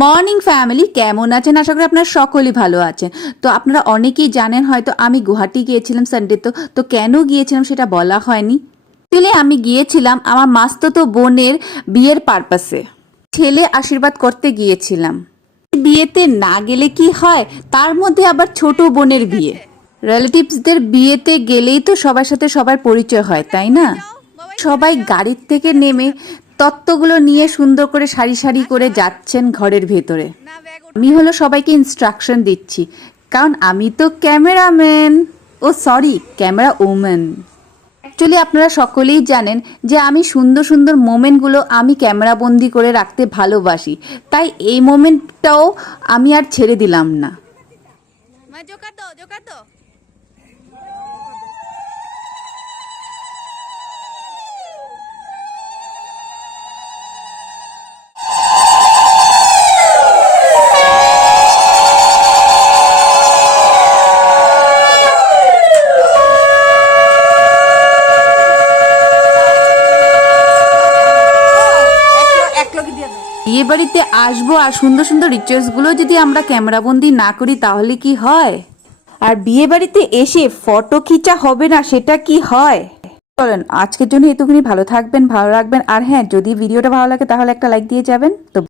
Morning family, কেমন আছেন? আশা করি আপনারা সকলেই ভালো আছেন। তো আপনারা অনেকেই জানেন হয়তো আমি গুয়াহাটি গিয়েছিলাম সানডে। তো কেন গিয়েছিলাম সেটা বলা হয়নি। অ্যাকচুয়ালি আমি গিয়েছিলাম আমার মাস্তুতো বোনের বিয়ের পারপাসে, ছেলে আশীর্বাদ করতে গিয়েছিলাম। বিয়েতে না গেলে কি হয়, তার মধ্যে আবার ছোট বোনের বিয়ে। রিলেটিভসদের বিয়েতে গেলেই তো সবার সাথে সবার পরিচয় হয়, তাই না? সবাই গাড়ির থেকে নেমে তত্ত্বগুলো নিয়ে সুন্দর করে সারি সারি করে যাচ্ছেন ঘরের ভেতরে। আমি হলো সবাইকে ইনস্ট্রাকশন দিচ্ছি, কারণ আমি তো ক্যামেরাম্যান, ক্যামেরা ওম্যান। অ্যাকচুয়ালি আপনারা সকলেই জানেন যে আমি সুন্দর সুন্দর মোমেন্টগুলো আমি ক্যামেরাবন্দি করে রাখতে ভালোবাসি, তাই এই মোমেন্টটাও আমি আর ছেড়ে দিলাম না। বিয়ে বাড়িতে আসবো আর সুন্দর সুন্দর রিচুয়ালসগুলো যদি আমরা ক্যামেরাবন্দি না করি তাহলে কি হয়? আর বিয়ে বাড়িতে এসে ফটো খিচা হবে না, সেটা কি হয়? চলেন আজকের জন্য এতক্ষণই, ভালো থাকবেন, ভালো রাখবেন। আর হ্যাঁ, যদি ভিডিওটা ভালো লাগে তাহলে একটা লাইক দিয়ে যাবেন। তো